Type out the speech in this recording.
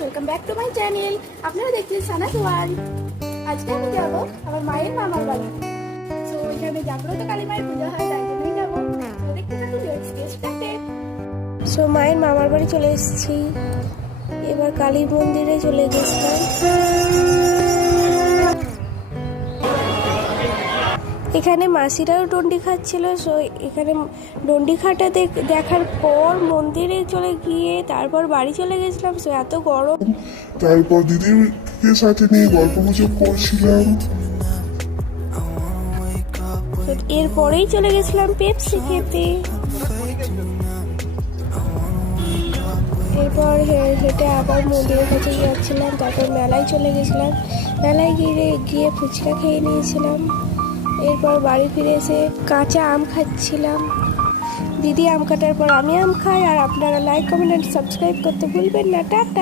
Welcome back to my channel. আপনারা দেখছেন Sana's world. আজকে আমি যাব আমার মায়ের মামার বাড়ি। সো ওইখানে জাগ্রত কালী মায়ের পুজো হয়, তাই জন্যই যাবো। তো দেখতে থাকুন, লেটস গেট স্টার্টেড। সো মায়ের মামার বাড়ি চলে এসেছি। এবার কালী মন্দিরে চলে গেছিলাম। এখানে মাসিরাও ডন্ডি খাচ্ছিল। সো এখানে ডন্ডি খাটা দেখার পর মন্দিরে চলে গিয়ে তারপর বাড়ি চলে গেছিলাম। সো এত গরম, তারপর দিদিকে সাথে নিয়ে গল্প গুজব করছিলাম। এরপরেই চলে গেছিলাম পেপসি খেতে। এরপর হেঁটে আবার মন্দিরের কাছে যাচ্ছিলাম। তারপর মেলায় চলে গেছিলাম। মেলায় গিয়ে ফুচকা খেয়ে নিয়েছিলাম। এরপর বাড়ি ফিরে এসে কাঁচা আম খাচ্ছিলাম। দিদি আম কাটার পর আমি আম খাই। আর আপনারা লাইক, কমেন্ট, সাবস্ক্রাইব করতে ভুলবেন না। টাটা।